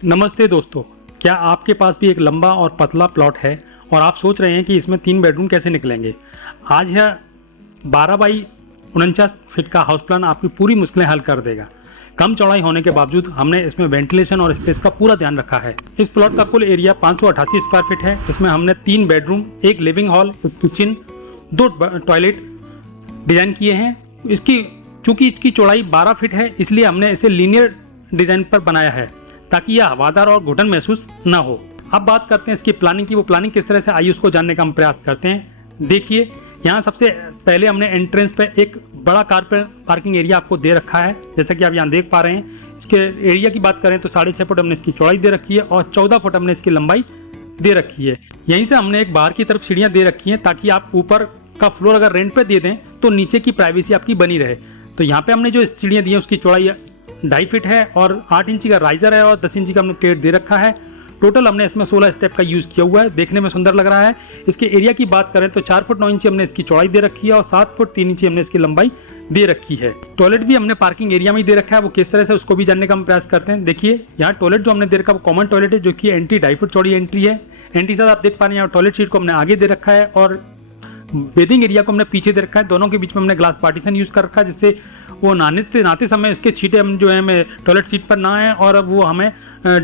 नमस्ते दोस्तों, क्या आपके पास भी एक लंबा और पतला प्लॉट है और आप सोच रहे हैं कि इसमें 3 बेडरूम कैसे निकलेंगे? आज यह 12 बाई 49 फीट का हाउस प्लान आपकी पूरी मुश्किलें हल कर देगा। कम चौड़ाई होने के बावजूद हमने इसमें वेंटिलेशन और स्पेस का पूरा ध्यान रखा है। इस प्लॉट का कुल एरिया 588 स्क्वायर फीट है। इसमें हमने 3 bedroom, 1 living hall, 1 kitchen, 2 toilet design किए हैं। चूंकि इसकी चौड़ाई 12 फीट है, इसलिए हमने इसे लीनियर डिजाइन पर बनाया है ताकि यह हवादार और घुटन महसूस न हो। अब बात करते हैं इसकी प्लानिंग की। वो प्लानिंग किस तरह से आई उसको जानने का हम प्रयास करते हैं। देखिए, यहाँ सबसे पहले हमने एंट्रेंस पे एक बड़ा कार पार्किंग एरिया आपको दे रखा है, जैसा कि आप यहाँ देख पा रहे हैं। इसके एरिया की बात करें तो 6.5 फुट हमने इसकी चौड़ाई दे रखी है और 14 फुट हमने इसकी लंबाई दे रखी है। यहीं से हमने एक बाहर की तरफ सीढ़ियाँ दे रखी हैं ताकि आप ऊपर का फ्लोर अगर रेंट पे दे दें तो नीचे की प्राइवेसी आपकी बनी रहे। तो यहाँ पे हमने जो सीढ़ियाँ दी हैं उसकी चौड़ाई 2.5 फीट है और 8 इंची का राइजर है और 10 इंची का हमने प्लेट दे रखा है। टोटल हमने इसमें 16 स्टेप का यूज किया हुआ है, देखने में सुंदर लग रहा है। इसके एरिया की बात करें तो 4 फुट 9 इंची हमने इसकी चौड़ाई दे रखी है और 7 फुट 3 इंची हमने इसकी लंबाई दे रखी है। टॉयलेट भी हमने पार्किंग एरिया में ही दे रखा है, वो किस तरह से उसको भी जानने का हम प्रयास करते हैं। देखिए, यहाँ टॉयलेट जो हमने दे रखा है वो कॉमन टॉयलेट है, जो कि एंट्री 2.5 फुट चौड़ी एंट्री है। एंट्री साथ आप देख पा रहे हैं, टॉयलेट सीट को हमने आगे दे रखा है और बेदिंग एरिया को हमने पीछे दे रखा है। दोनों के बीच में हमने ग्लास पार्टीशन यूज कर रखा है, जिससे वो नहाते समय इसके छींटे हम जो है हमें टॉयलेट सीट पर ना आए और वो हमें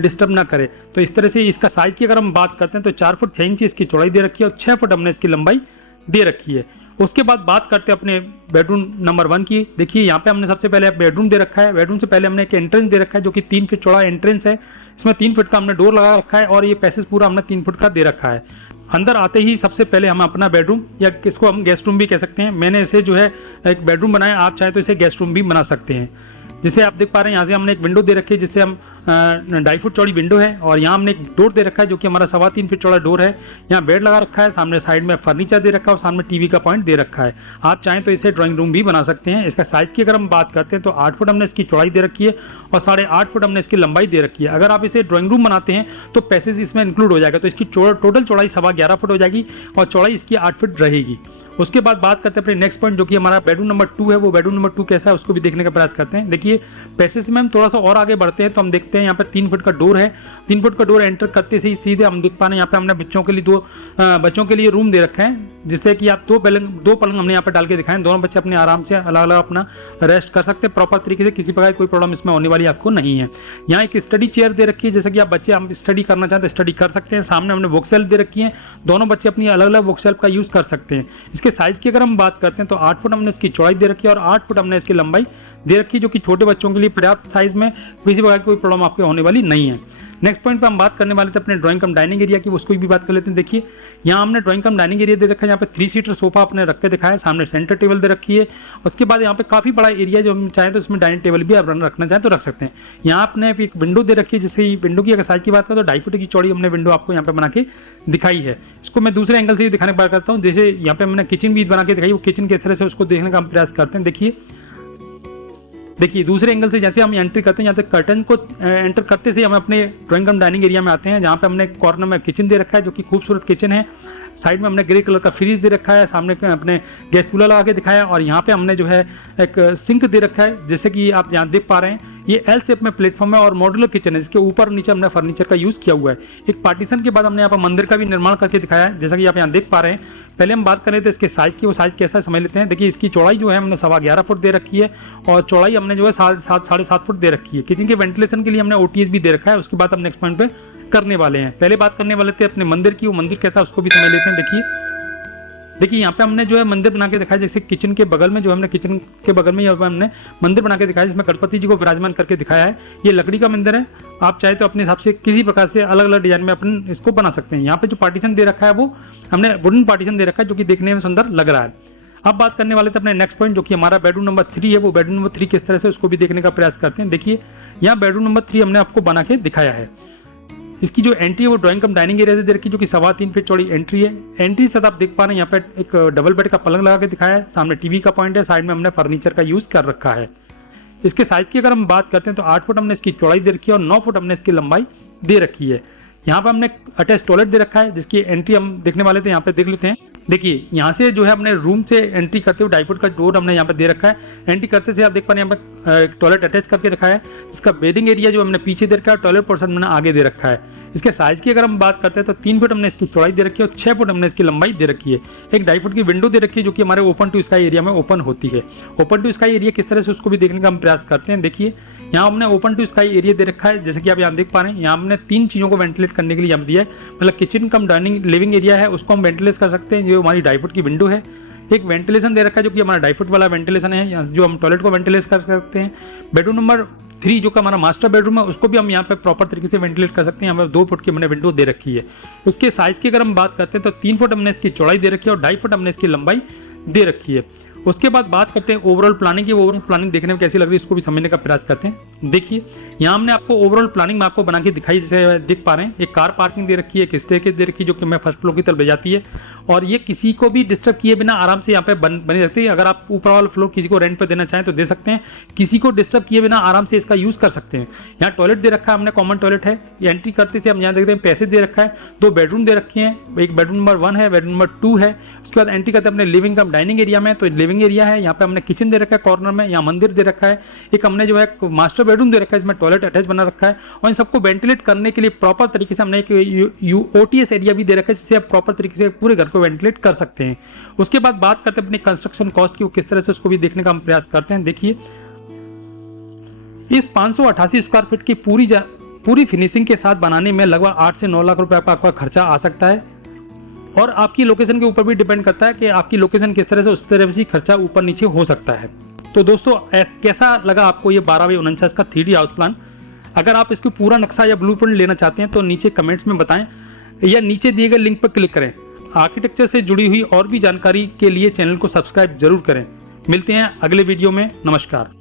डिस्टर्ब ना करे। तो इस तरह से इसका साइज की अगर हम बात करते हैं तो 4 फुट 6 इंच इसकी चौड़ाई दे रखी है और 6 फुट हमने इसकी लंबाई दे रखी है। उसके बाद बात करते हैं अपने बेडरूम नंबर 1 की। देखिए, यहाँ पे हमने सबसे पहले बेडरूम दे रखा है। बेडरूम से पहले हमने एक एंट्रेंस दे रखा है जो कि 3 फीट चौड़ा एंट्रेंस है। इसमें 3 फीट का हमने डोर लगा रखा है और ये पैसेज पूरा हमने 3 फुट का दे रखा है। अंदर आते ही सबसे पहले हम अपना बेडरूम, या इसको हम गेस्ट रूम भी कह सकते हैं, मैंने इसे जो है एक बेडरूम बनाया, आप चाहे तो इसे गेस्ट रूम भी बना सकते हैं। जिसे आप देख पा रहे हैं, यहाँ से हमने एक विंडो दे रखी है जिससे हम 2.5 फुट चौड़ी विंडो है और यहाँ हमने एक डोर दे रखा है जो कि हमारा 3.25 फीट चौड़ा डोर है। यहाँ बेड लगा रखा है, सामने साइड में फर्नीचर दे रखा है और सामने टीवी का पॉइंट दे रखा है। आप चाहें तो इसे ड्राइंग रूम भी बना सकते हैं। इसका साइज की अगर हम बात करते हैं तो 8 फुट हमने इसकी चौड़ाई दे रखी है और 8.5 फुट हमने इसकी लंबाई दे रखी है। अगर आप इसे ड्राइंग रूम बनाते हैं तो पैसेज इसमें इंक्लूड हो जाएगा, तो इसकी टोटल चौड़ाई 11.25 फुट हो जाएगी और चौड़ाई इसकी 8 फुट रहेगी। उसके बाद बात करते हैं अपने नेक्स्ट पॉइंट, जो कि हमारा बेडरूम नंबर 2 है। वो बेडरूम नंबर 2 कैसा है उसको भी देखने का प्रयास करते हैं। देखिए, पैसेज में हम थोड़ा सा और आगे बढ़ते हैं तो हम देखते हैं यहाँ पे 3 फुट का डोर है। 3 फुट का डोर एंटर करते से ही सीधे हम देख पा रहे हैं यहाँ पे हमने बच्चों के लिए रूम दे रखा है, जिससे कि आप दो पलंग हमने यहाँ पे डाल के दिखाएं। दोनों बच्चे अपने आराम से अलग अलग अपना रेस्ट कर सकते हैं प्रॉपर तरीके से, किसी प्रकार की कोई प्रॉब्लम इसमें होने वाली आपको नहीं है। यहाँ एक स्टडी चेयर दे रखी है, जैसे कि आप बच्चे हम स्टडी करना चाहते हैं स्टडी कर सकते हैं। सामने हमने बुक शेल्फ दे रखी है, दोनों बच्चे अपनी अलग अलग बुक शेल्फ का यूज कर सकते हैं। इसके साइज की अगर हम बात करते हैं तो 8 फुट हमने इसकी चौड़ाई दे रखी है और 8 फुट हमने इसकी लंबाई दे रखी है, जो कि छोटे बच्चों के लिए पर्याप्त साइज में, किसी प्रकार की कोई प्रॉब्लम आपके होने वाली नहीं है। नेक्स्ट पॉइंट पे हम बात करने वाले थे अपने ड्राइंग कम डाइनिंग एरिया की, उसको भी बात कर लेते हैं। देखिए, यहाँ हमने ड्राइंग कम डाइनिंग एरिया दे रखा है। यहाँ पे 3 सीटर सोफा अपने रख के दिखाया है, सामने सेंटर टेबल दे रखी है। उसके बाद यहाँ पे काफी बड़ा एरिया, जो हम चाहें तो इसमें डाइनिंग टेबल भी आप रखना चाहें तो रख सकते हैं। यहाँ आपने एक विंडो दे रखी है, जिससे विंडो की अगर साइज की बात करें तो 2.5 फुट की चौड़ी हमने विंडो आपको यहाँ पे बना के दिखाई है। इसको मैं दूसरे एंगल से भी दिखाने की बात करता हूँ। जैसे यहाँ पे मैंने किचन भी बना के दिखाई, वो किचन किस तरह से उसको देखने का हम प्रयास करते हैं। देखिए, दूसरे एंगल से जैसे हम एंट्री करते हैं, यहाँ से कर्टन को एंटर करते से हम अपने ड्राइंग कम डाइनिंग एरिया में आते हैं, जहाँ पे हमने कॉर्नर में किचन दे रखा है, जो कि खूबसूरत किचन है। साइड में हमने ग्रे कलर का फ्रिज दे रखा है, सामने अपने गैस चूल्हा लगा के दिखाया है और यहाँ पे हमने जो है एक सिंक दे रखा है, जैसे कि आप यहाँ देख पा रहे हैं। ये एल शेप में प्लेटफॉर्म है और मॉड्यूलर किचन है, जिसके ऊपर नीचे हमने फर्नीचर का यूज किया हुआ है। एक पार्टीशन के बाद हमने यहाँ पर मंदिर का भी निर्माण करके दिखाया है, जैसा कि आप यहाँ देख पा रहे हैं। पहले हम बात करें तो इसके साइज की, वो साइज कैसा समझ लेते हैं। देखिए, इसकी चौड़ाई जो है हमने 11.25 फुट दे रखी है और चौड़ाई हमने जो है 7.5 फुट दे रखी है। किचन के वेंटिलेशन के लिए हमने ओटीएस भी दे रखा है। उसके बाद हम नेक्स्ट पॉइंट पे करने वाले हैं। पहले बात करने वाले थे अपने मंदिर की, वो मंदिर कैसा उसको भी समझ लेते हैं। देखिए, यहाँ पे हमने जो है मंदिर बना के दिखाया, जैसे किचन के बगल में जो हमने किचन के बगल में यहाँ पे हमने मंदिर बना के दिखाया, जिसमें गणपति जी को विराजमान करके दिखाया है। ये लकड़ी का मंदिर है, आप चाहे तो अपने हिसाब से किसी प्रकार से अलग अलग डिजाइन में अपन इसको बना सकते हैं। यहाँ पे जो पार्टीशन दे रखा है वो हमने वुडन पार्टीशन दे रखा है, जो कि देखने में सुंदर लग रहा है। अब बात करने वाले थे अपने नेक्स्ट पॉइंट, जो कि हमारा बेडरूम नंबर 3 है। वो बेडरूम नंबर 3 किस तरह से उसको भी देखने का प्रयास करते हैं। देखिए, यहाँ बेडरूम नंबर 3 हमने आपको बना के दिखाया है। इसकी जो एंट्री है वो ड्राइंग कम डाइनिंग एरिया से दे रखी है, जो कि 3.25 फीट चौड़ी एंट्री है। एंट्री से आप देख पा रहे हैं, यहाँ पे एक डबल बेड का पलंग लगा के दिखाया है, सामने टीवी का पॉइंट है, साइड में हमने फर्नीचर का यूज कर रखा है। इसके साइज की अगर हम बात करते हैं तो 8 फुट हमने इसकी चौड़ाई दे रखी है और 9 फुट हमने इसकी लंबाई दे रखी है। यहाँ पे हमने अटैच टॉयलेट दे रखा है, जिसकी एंट्री हम देखने वाले थे, यहाँ पे देख लेते हैं। देखिए यहाँ से जो है अपने रूम से एंट्री करते हुए डाई फुट का डोर हमने यहाँ पे दे रखा है। एंट्री करते से आप देख पा रहे हैं यहाँ पे टॉयलेट अटैच करके रखा है। इसका बेडिंग एरिया जो हमने पीछे दे रखा है, टॉयलेट पोर्शन हमने आगे दे रखा है। इसके साइज की अगर हम बात करते हैं तो 3 फुट हमने इसकी चौड़ाई दे रखी है और 6 फुट हमने इसकी लंबाई दे रखी है। एक 2.5 फुट की विंडो दे रखी है जो कि हमारे ओपन टू स्काई एरिया में ओपन होती है। ओपन टू स्काई एरिया किस तरह से उसको भी देखने का हम प्रयास करते हैं। देखिए यहाँ हमने ओपन टू स्काई एरिया दे रखा है, जैसे कि आप यहाँ देख पा रहे हैं। यहाँ हमने 3 चीज़ों को वेंटिलेट करने के लिए यहाँ दिया है, मतलब किचन कम डाइनिंग लिविंग एरिया है उसको हम वेंटिलेट कर सकते हैं, जो हमारी 2.5 फुट की विंडो है। एक वेंटिलेशन दे रखा है जो कि हमारा 2.5 फुट वाला वेंटिलेशन है, जो हम टॉयलेट को वेंटिलेट कर सकते हैं। बेडरूम नंबर 3 जो कि हमारा मास्टर बेडरूम है उसको भी हम यहाँ पे प्रॉपर तरीके से वेंटिलेट कर सकते हैं। यहाँ पे 2 फुट की हमने विंडो दे रखी है। उसके साइज की अगर हम बात करते हैं तो 3 फुट हमने इसकी चौड़ाई दे रखी है और 2.5 फुट हमने इसकी लंबाई दे रखी है। उसके बाद बात करते हैं ओवरऑल प्लानिंग की। ओवरऑल प्लानिंग देखने में कैसी लग रही है इसको भी समझने का प्रयास करते हैं। देखिए यहाँ हमने आपको ओवरऑल प्लानिंग में आपको बना के दिखाई, जैसे देख पा रहे हैं। एक कार पार्किंग दे रखी है, एक स्टेयरकेस दे रखी है जो कि हमें फर्स्ट फ्लोर की तरफ ले जाती है और ये किसी को भी डिस्टर्ब किए बिना आराम से यहाँ पे बनी रहती है। अगर आप ऊपर वाला फ्लोर किसी को रेंट पे देना चाहें तो दे सकते हैं, किसी को डिस्टर्ब किए बिना आराम से इसका यूज कर सकते हैं। यहाँ टॉयलेट दे रखा है हमने, कॉमन टॉयलेट है। एंट्री करते से हम यहाँ देखते हैं पैसेज दे रखा है, 2 बेडरूम दे रखे हैं, एक बेडरूम नंबर 1 है, बेडरूम नंबर 2 है। उसके बाद एंट्री करते हैं अपने लिविंग कम डाइनिंग एरिया में, तो लिविंग एरिया है, यहाँ पे हमने किचन दे रखा है कॉर्नर में, यहाँ मंदिर दे रखा है। एक हमने जो है मास्टर बेडरूम दे रखा है, इसमें टॉयलेट अटैच बना रखा है और इन सबको वेंटिलेट करने के लिए प्रॉपर तरीके से हमने एक ओटीएस एरिया भी दे रखा है जिससे आप प्रॉपर तरीके से पूरे घर को वेंटिलेट कर सकते हैं। उसके बाद बात करते हैं अपनी कंस्ट्रक्शन कॉस्ट की, वो किस तरह से उसको भी देखने का हम प्रयास करते हैं। देखिए इस 588 स्क्वायर फीट की पूरी फिनिशिंग के साथ बनाने में लगभग 8 से 9 लाख रुपए का आपका खर्चा आ सकता है और आपकी लोकेशन के ऊपर भी डिपेंड करता है कि आपकी लोकेशन किस तरह से, उस तरह से खर्चा ऊपर नीचे हो सकता है। तो दोस्तों कैसा लगा आपको ये 12x49 का 3D हाउस प्लान? अगर आप इसको पूरा नक्शा या ब्लूप्रिंट लेना चाहते हैं तो नीचे कमेंट्स में बताएं या नीचे दिए गए लिंक पर क्लिक करें। आर्किटेक्चर से जुड़ी हुई और भी जानकारी के लिए चैनल को सब्सक्राइब जरूर करें। मिलते हैं अगले वीडियो में। नमस्कार।